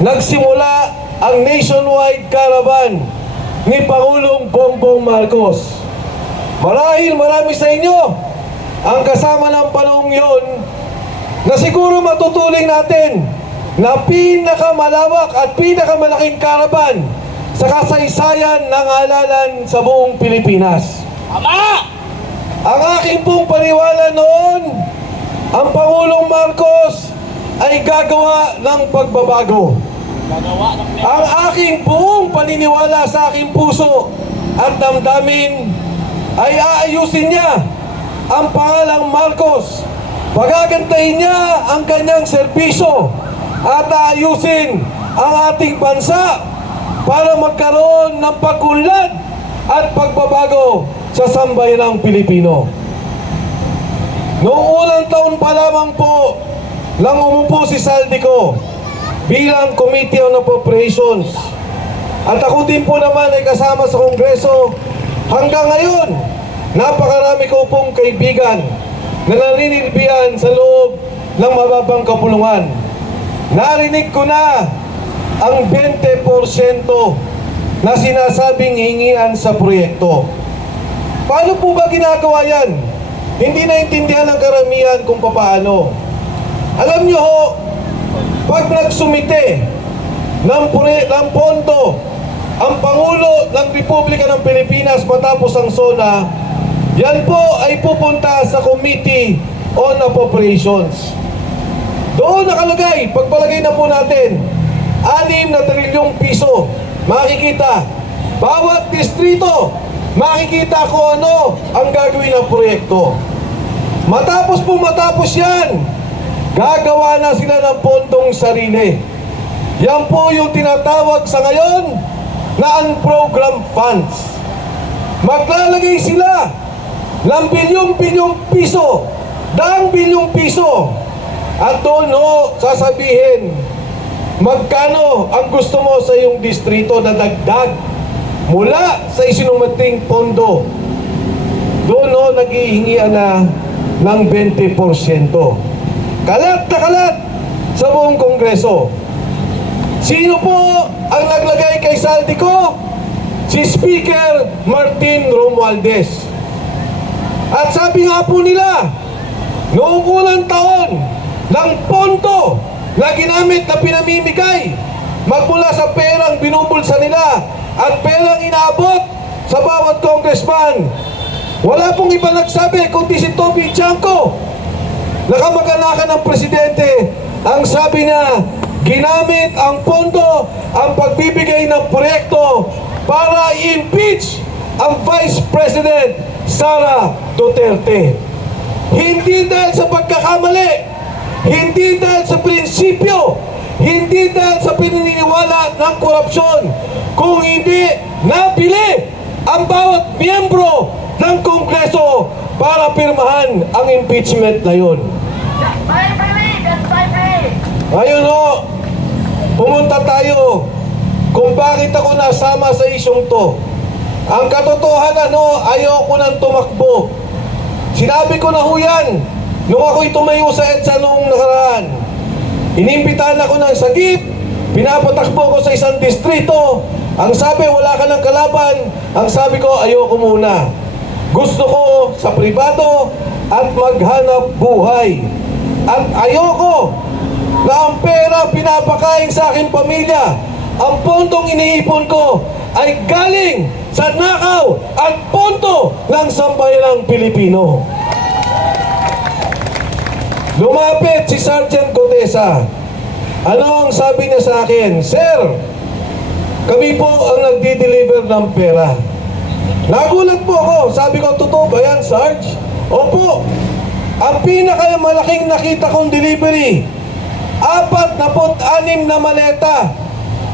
nagsimula ang nationwide caravan ni Pangulong Bongbong Marcos. Marahil marami sa inyo ang kasama ng panahong yon na siguro matutuling natin na pinakamalawak at pinakamalaking caravan sa kasaysayan ng halalan sa buong Pilipinas. Tama! Ang aking pong paniwala noon, ang Pangulong Marcos ay gagawa ng pagbabago. Ang aking buong paniniwala sa aking puso at damdamin ay aayusin niya ang pangalang Marcos. Pagagandahin niya ang kanyang serbisyo at aayusin ang ating bansa para magkaroon ng pag-unlad at pagbabago sa sambayanang Pilipino. Noong unang taon pa lamang po nang umupo si Saldico bilang Committee on Appropriations at ako din po naman ay kasama sa Kongreso, hanggang ngayon napakarami ko pong kaibigan na naninilbihan sa loob ng mababang kapulungan. Narinig ko na ang 20% na sinasabing hingian sa proyekto. Paano po ba ginagawa yan? Hindi naintindihan ng karamihan kung paano. Alam nyo ho, pag nagsumite ng pondo ang Pangulo ng Republika ng Pilipinas matapos ang SONA, yan po ay pupunta sa Committee on Appropriations. Doon nakalagay, pagpalagay na po natin, 6 na trilyong piso. Makikita, bawat distrito, makikita kung ano ang gagawin ng proyekto. Matapos yan, gagawa na sila ng pondong sarili. Yan po yung tinatawag sa ngayon na unprogrammed funds. Maglalagay sila ng bilyong-bilyong piso, daang bilyong piso. At doon ho, sasabihin, magkano ang gusto mo sa iyong distrito na dagdag mula sa isinumating pondo. Doon ho, naghihingian na ng 20%. Kalat na kalat sa buong Kongreso. Sino po ang naglagay kay Saldico? Si Speaker Martin Romualdez. At sabi nga po nila, noong unang taon ng pondo na ginamit na pinamimigay magmula sa perang binubulsa nila at perang inaabot sa bawat congressman, wala pong iba nagsabi kundi si Toby Chanco, nakamag-anakan ng presidente. Ang sabi niya, ginamit ang pondo, ang pagbibigay ng proyekto para i-impeach ang Vice President Sara Duterte. Hindi dahil sa pagkakamali, hindi dahil sa prinsipyo, hindi dahil sa pininiwala ng korupsyon, kung hindi nabili ang bawat miyembro ng Kongreso para pirmahan ang impeachment na yun. Ngayon ho, pumunta tayo kung bakit ako nasama sa isyong to. Ang katotohanan ho, ayoko nang tumakbo. Sinabi ko na ho yan nung ako'y tumayo sa EDSA noong nakaraan. Inimbitahan ako ng sagip, pinapatakbo ko sa isang distrito. Ang sabi, wala ka ng kalaban. Ang sabi ko, ayoko muna. Gusto ko sa pribado at maghanap buhay. At ayoko na ang pera pinapakain sa aking pamilya, ang pondong iniipon ko ay galing sa nakaw at pondo ng sambayanang Pilipino. Lumapit si Sergeant Cotesa. Ano ang sabi niya sa akin? Sir, kami po ang nagdi-deliver ng pera. Nagulat po ako. Sabi ko, totoo ba yan, Sarge? Opo. Ang pinakamalaking nakita kong delivery, 46 na maleta.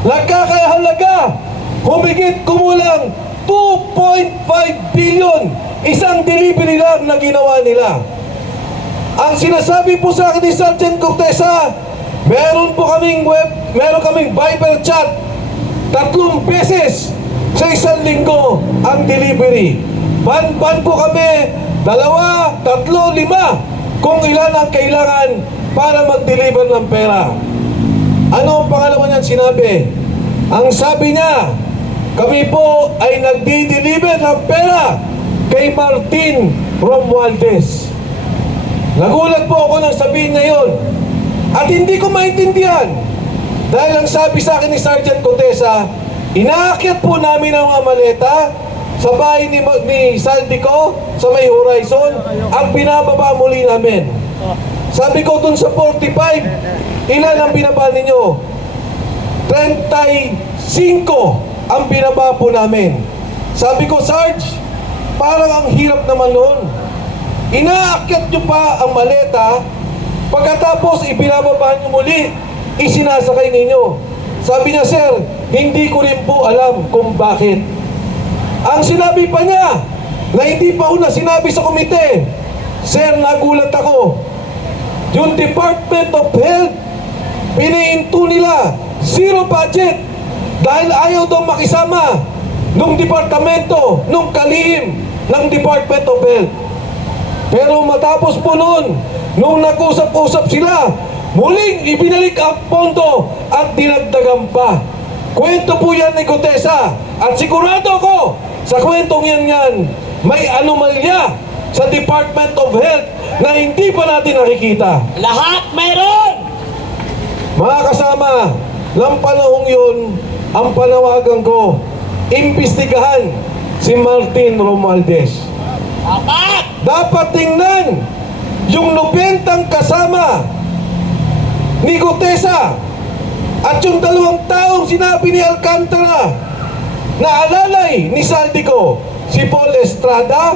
Nagkakahalaga, humigit kumulang 2.5 billion. Isang delivery lang na ginawa nila. Ang sinasabi po sa akin ni Sergeant Cortesa, meron kaming Viber chat 3 beses sa isang linggo ang delivery. Ban-ban po kami, 2, 3, 5 kung ilan ang kailangan para mag-deliver ng pera. Ano ang pangalawa niyang sinabi? Ang sabi niya, kami po ay nagdi-deliver ng pera kay Martin Romualdez. Nagulat po ako nang sabihin na yun. At hindi ko maintindihan. Dahil ang sabi sa akin ni Sergeant Contesa, inaakyat po namin ang mga maleta sa bahay ni Saldico sa may Horizon. Ang binababa muli namin. Sabi ko dun sa 45, ilan ang binaba ninyo? 35 ang binaba po namin. Sabi ko, Sarge, parang ang hirap naman nun. Inaakyat nyo pa ang maleta, pagkatapos ibinababa nyo muli, isinasakay ninyo. Sabi niya, sir, hindi ko rin po alam kung bakit. Ang sinabi pa niya, na hindi pa una sinabi sa komite, sir, nagulat ako. Yung Department of Health, pinihinto nila, zero budget, dahil ayaw daw makisama nung departamento, nung kalihim ng Department of Health. Pero matapos po noon, nung nag-usap-usap sila, muling ibinalik ang pondo at dinagdagan pa. Kwento po yan ni Contesa. At sigurado ko, sa kwentong yan, may anomalya sa Department of Health na hindi pa natin nakikita. Lahat meron! Mga kasama, ng panahong yun, ang panawagan ko, imbestigahan si Martin Romualdez. Dapat! Dapat tingnan yung 90 kasama ni Contesa at yung 2 taong sinabi ni Alcantara na alalay ni Saldico, si Paul Estrada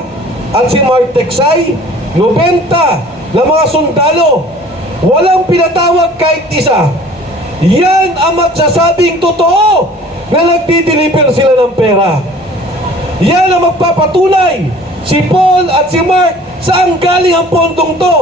at si Mark Texay, 90 na mga sundalo, walang pinatawag kahit isa. Yan ang magsasabing totoo na nagdi-deliver sila ng pera. Yan ang magpapatunay, si Paul at si Mark, saan galing ang pondong to?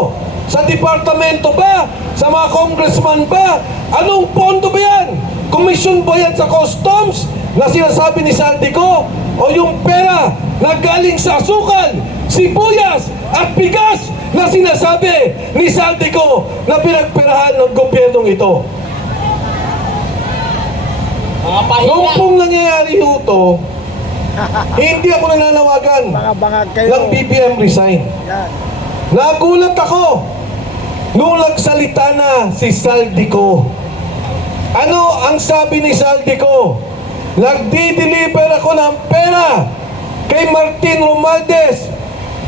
Sa departamento ba? Sa mga congressman ba? Anong pondo ba yan? Komisyon ba yan sa customs na sinasabi ni Saldico? O yung pera na galing sa asukal, sibuyas at bigas na sinasabi ni Saldico na pinagperahan ng gobyernong ito? Mga Noong pahinga! pong nangyayari ito, hindi ako nananawagan Bangag kayo. ng BBM resign. Yan. Nagulat ako nung nagsalita na si Saldico. Ano ang sabi ni Saldico? Nagdi-deliver ako ng pera kay Martin Romualdez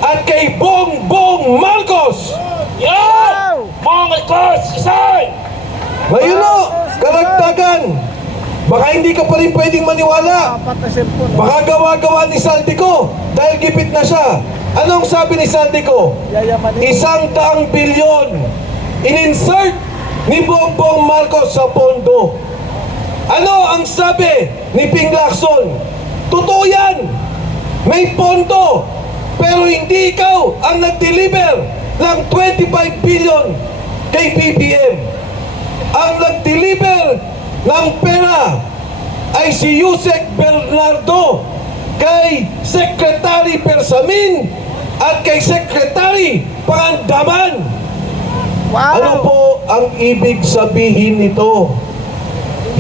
at kay Bongbong Marcos. Yan! Mga Marcos! Isan! Ngayon o, karagdagan. Baka hindi ka pa rin pwedeng maniwala. Apat na cellphone. Baka gawa-gawa ni Saldico dahil gipit na siya. Anong sabi ni Saldico? Yayamanin. 100 bilyon in-insert ni Bongbong Marcos sa pondo. Ano ang sabi ni Ping Lacson? Totoo yan! May pondo! Pero hindi ikaw ang nag-deliver ng 25 billion kay BBM. Ang nag-deliver ng pera ay si Yusek Bernardo kay Secretary Persamin at kay Secretary Pangandaman. Wow. Ano po ang ibig sabihin nito?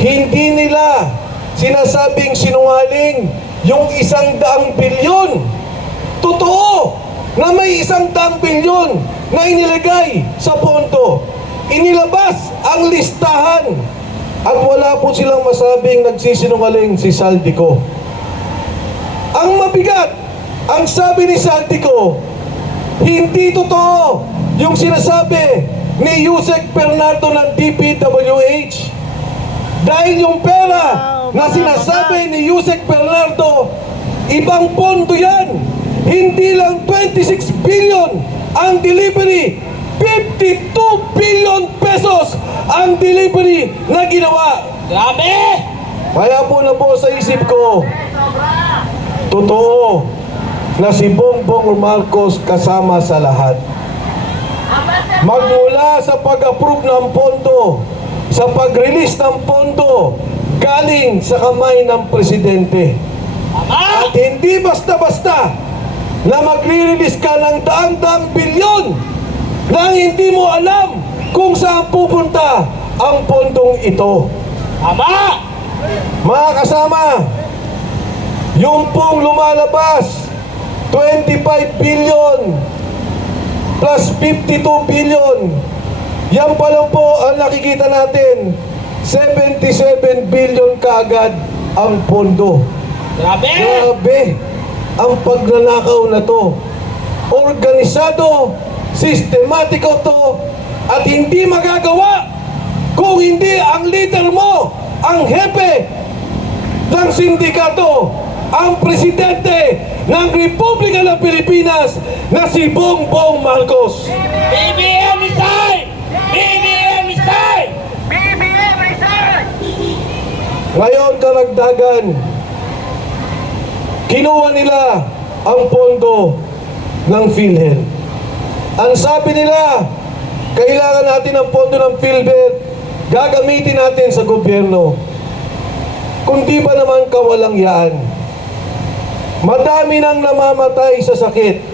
Hindi nila sinasabing sinungaling yung 100 bilyon. Totoo na may 100 bilyon na inilagay sa pondo. Inilabas ang listahan at wala po silang masabing nagsisinungaling si Saldico. Ang mabigat, ang sabi ni Saldico, hindi totoo yung sinasabi ni Yusek Bernardo ng DPWH. Dahil yung pera na sinasabi ni Yusek Bernardo, ibang pondo yan. Hindi lang 26 billion ang delivery, 52 billion pesos ang delivery na ginawa. Grabe! Kaya po sa isip ko, totoo na si Bongbong Marcos kasama sa lahat. Magmula sa pag-approve ng pondo, sa pag-release ng pondo, galing sa kamay ng presidente. Tama! At hindi basta-basta na magre-release ka ng daang-daang bilyon nang hindi mo alam kung saan pupunta ang pondong ito. Tama! Mga kasama, yung pong lumalabas, 25 billion plus 52 billion, yan pa lang po ang nakikita natin, 77 billion kaagad ang pondo. Grabe! Grabe ang pagnanakaw na to. Organisado, sistematiko to, at hindi magagawa kung hindi ang leader mo, ang hepe ng sindikato, ang presidente ng Republika ng Pilipinas na si Bongbong Marcos. BBM resign! BBM resign! BBM resign! Ngayon, karagdagan, kinuha nila ang pondo ng PhilHealth. Ang sabi nila, kailangan natin ang pondo ng PhilHealth, gagamitin natin sa gobyerno. Kung di ba naman kawalang yan? Madami nang namamatay sa sakit.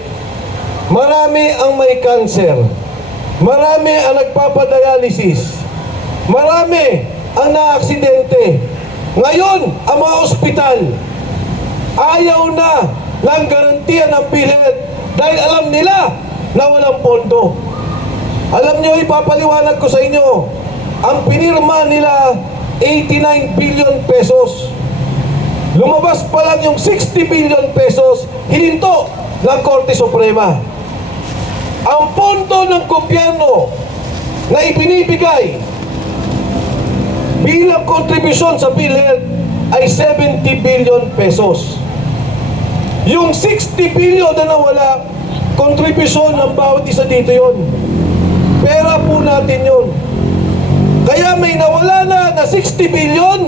Marami ang may cancer. Marami ang nagpapadialysis. Marami ang naaksidente. Ngayon, ang mga ospital, ayaw na ng garantiya ng PhilHealth dahil alam nila na walang pondo. Alam nyo, ipapaliwanag ko sa inyo, ang pinirma nila 89 billion pesos. Lumabas pa lang yung 60 billion pesos, hininto ng Korte Suprema. Ang pondo ng gobyerno na ibinibigay bilang kontribusyon sa PhilHealth ay 70 billion pesos. Yung 60 billion na nawala, kontribusyon ng bawat isa dito yon. Pera po natin yon. Kaya may nawala na 60 billion,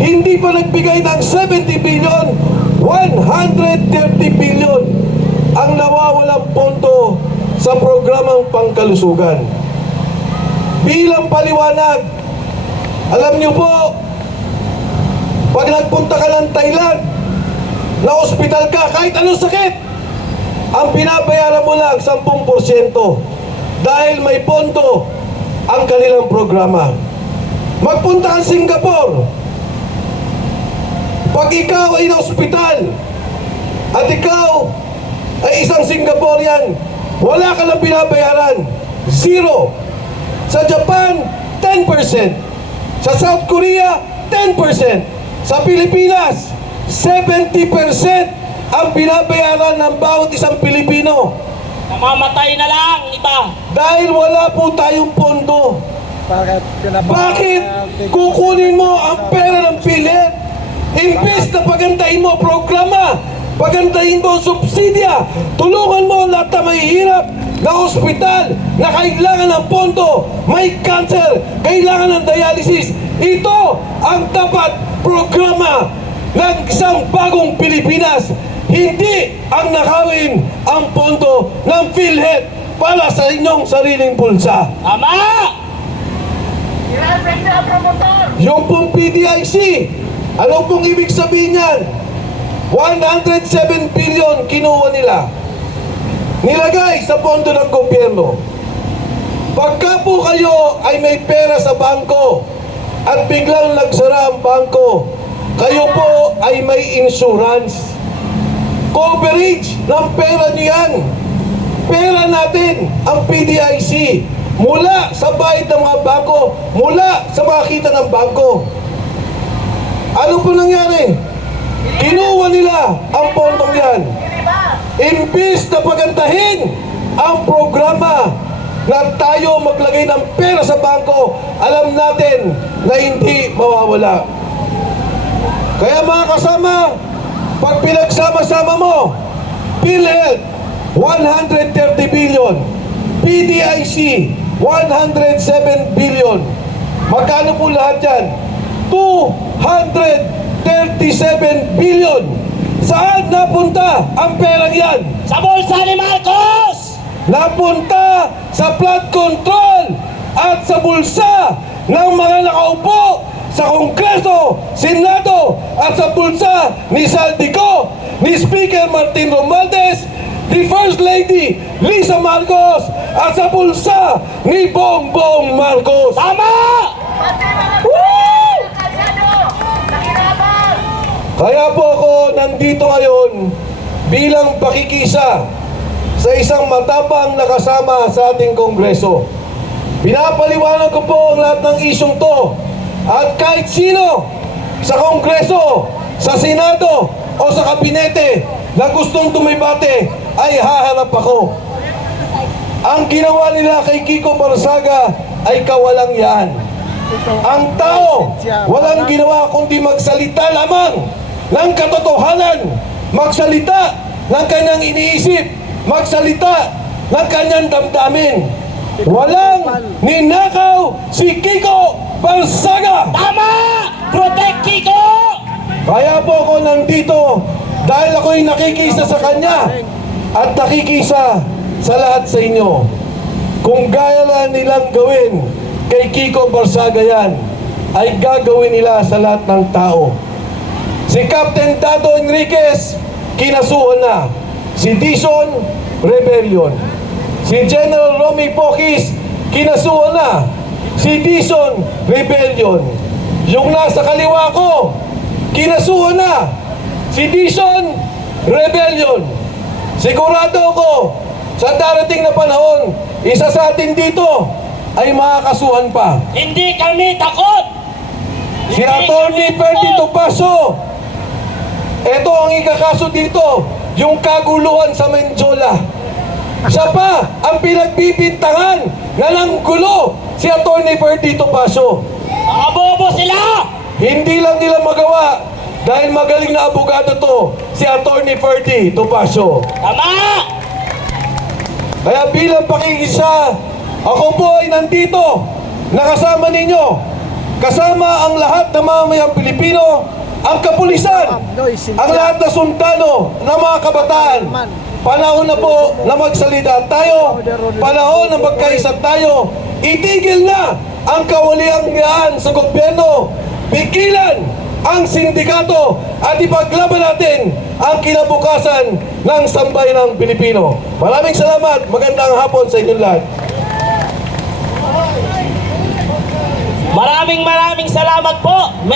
hindi pa nagbigay ng 70 billion, 130 billion ang nawawalang pondo sa programang pangkalusugan. Bilang paliwanag, alam niyo po, pag nagpunta ka ng Thailand, na ospital ka, kahit anong sakit, ang binabayaran mo lang 10% dahil may pondo ang kanilang programa. Magpunta ka Singapore, pag ikaw ay na-ospital at ikaw ay isang Singaporean, wala ka lang binabayaran, 0. Sa Japan, 10%. Sa South Korea, 10%. Sa Pilipinas, 70% ang binabayaran ng bawat isang Pilipino. Namamatay na lang, iba. Dahil wala po tayong pondo. Bakit kukunin mo ang pera ng PhilHealth? Imbes na pagandahin mo ang programa, pagandahin mo ang subsidya, tulungan mo lahat na mahihirap na ospital na kailangan ng pondo, may cancer, kailangan ng dialysis. Ito ang dapat programa ng isang bagong Pilipinas. Hindi ang nakawin ang pondo ng PhilHealth para sa inyong sariling bulsa. Tama! Ilan na promotor? Yung pong PDIC, ano pong ibig sabihin yan? 107 billion kinuha nila. Nilagay sa pondo ng gobyerno. Pagka po kayo ay may pera sa bangko at biglang nagsara ang bangko, kayo po ay may insurance. Coverage ng pera niyo yan. Pera natin ang PDIC mula sa bayad ng mga bangko, mula sa mga kita ng bangko. Ano po nangyari? Kinuha nila ang pondong yan. Imbis na pagandahin ang programa na tayo maglagay ng pera sa bangko, alam natin na hindi mawawala. Kaya mga kasama, pag pinagsama-sama mo, PhilHealth, 130 billion, PDIC, 107 billion. Magkano po lahat yan? 237 billion. Saan napunta ang perang yan? Sa bulsa ni Marcos! Napunta sa flood control at sa bulsa ng mga nakaupo sa Kongreso, Senado at sa bulsa ni Saldico, ni Speaker Martin Romualdez, ni First Lady Lisa Marcos at sa bulsa ni Bongbong Marcos. Tama! Pati mga kalyado na kinabang. Kaya po ako nandito ngayon bilang pakikisa sa isang matapang na kasama sa ating Kongreso. Pinapaliwanag ko po ang lahat ng isyong to at kahit sino sa Kongreso, sa Senado o sa Kabinete na gustong tumibate ay haharap ako. Ang ginawa nila kay Kiko Barsaga ay kawalang yan. Ang tao, walang ginawa kundi magsalita lamang ng katotohanan, magsalita ng kanyang iniisip, magsalita ng kanyang damdamin. Walang ninakaw si Kiko Barsaga! Tama! Protect Kiko! Kaya po ako nandito dahil ako'y nakikisa sa kanya at nakikisa sa lahat sa inyo. Kung gaya lang nilang gawin kay Kiko Barsaga yan, ay gagawin nila sa lahat ng tao. Si Captain Dado Enriquez, kinasuhan na. Si Dison, rebellion. Si General Romy Pokis, kinasuhan na. Si Dison, rebellion. Yung nasa kaliwa ko, kinasuhan na. Si Dison, rebellion. Sigurado ako, sa darating na panahon, isa sa atin dito ay makakasuhan pa. Hindi kami takot! Si Atty. Ferdy Topacio, ito ang ikakaso dito, yung kaguluhan sa Menjola. Siya pa ang pinagbibintangan na nanggulo si Atty. Ferdy Topacio. Mga bobo sila! Hindi lang nila magawa dahil magaling na abogado to, si Atty. Ferdy Topacio. Tama! Kaya bilang pakikisa, ako po ay nandito, nakasama ninyo, kasama ang lahat ng mamamayang Pilipino, ang kapulisan, ang lahat na sundalo ng mga kabataan. Panahon na po na magsalita tayo, panahon na magkaisa tayo, itigil na ang kawaliang sa gobyerno, pigilan ang sindikato at ipaglaban natin ang kinabukasan ng sambayanang Pilipino. Maraming salamat, magandang hapon sa inyong lahat. Maraming salamat po!